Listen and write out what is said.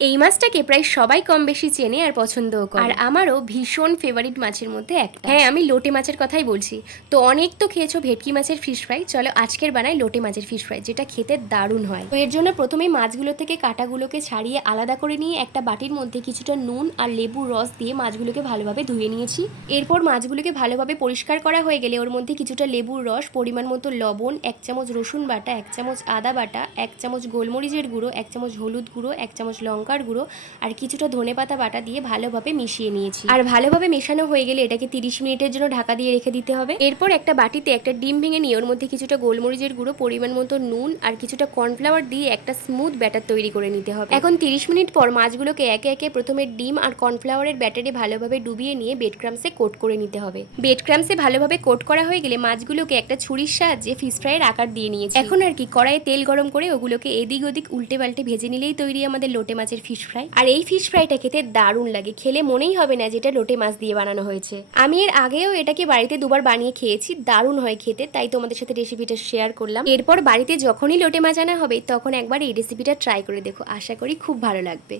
এই মাছটাকে প্রায় সবাই কম বেশি চেনে আর পছন্দও করে, আর আমারও ভীষণ ফেভারিট মাছের মধ্যে একটা। হ্যাঁ, আমি লোটে মাছের কথাই বলছি। তো অনেক তো খেয়েছো ভেটকি মাছের ফিশ ফ্রাই, চলো আজকের বানাই লোটে মাছের ফিশ ফ্রাই, যেটা খেতে দারুণ হয়। তো এর জন্য প্রথমেই মাছগুলো থেকে কাঁটাগুলোকে ছাড়িয়ে আলাদা করে নিয়ে একটা বাটির মধ্যে কিছুটা নুন আর লেবুর রস দিয়ে মাছগুলোকে ভালোভাবে ধুয়ে নিয়েছি। এরপর মাছগুলোকে ভালোভাবে পরিষ্কার করা হয়ে গেলে ওর মধ্যে কিছুটা লেবুর রস, পরিমাণ মতো লবণ, 1 চামচ রসুন বাটা, 1 চামচ আদা বাটা, 1 চামচ গোলমরিচের গুঁড়ো, 1 চামচ হলুদ গুঁড়ো, 1 চামচ লঙ্কার গুঁড়ো আর কিছুটা ধনেপাতা বাটা দিয়ে ভালোভাবে মিশিয়ে নিয়েছি। আর ভালোভাবে মেশানো হয়ে গেলে এটাকে 30 মিনিটের জন্য ঢাকা দিয়ে রেখে দিতে হবে। এরপর একটা বাটিতে একটা ডিম ভেঙে নিয়ে ওর মধ্যে কিছুটা গোলমরিচের গুঁড়ো, পরিমাণ মতো নুন আর কিছুটা কর্নফ্লাওয়ার দিয়ে একটা স্মুথ ব্যাটার তৈরি করে নিতে হবে। এখন 30 মিনিট পর মাছগুলোকে একে একে প্রথমে ডিম আর কর্নফ্লাওয়ারের ব্যাটারে ভালোভাবে ডুবিয়ে নিয়ে বেড ক্রামসে কোট করে নিতে হবে। বেড ক্রামসে ভালোভাবে কোট করা হয়ে গেলে মাছগুলোকে একটা ছুরির সাহায্যে ফিশ ফ্রাইয়ের আকার দিয়ে নিয়েছি। এখন আর কি কড়াইয়ে তেল গরম করে ওগুলোকে এদিক ওদিক উল্টে পাল্টে ভেজে নিলেই তৈরি আমাদের লোটে মাছের ফিশ ফ্রাই। আর এই ফিশ ফ্রাইটা খেতে দারুণ লাগে, খেলে মনেই হবে না যেটা লোটে মাছ দিয়ে বানানো হয়েছে। আমি এর আগেও এটাকে বাড়িতে দুবার বানিয়ে খেয়েছি, দারুণ হয় খেতে, তাই তোমাদের সাথে রেসিপিটা শেয়ার করলাম। এরপর বাড়িতে যখনই লোটে মাছ আনা হবে তখন একবার এই রেসিপিটা ট্রাই করে দেখো, আশা করি খুব ভালো লাগবে।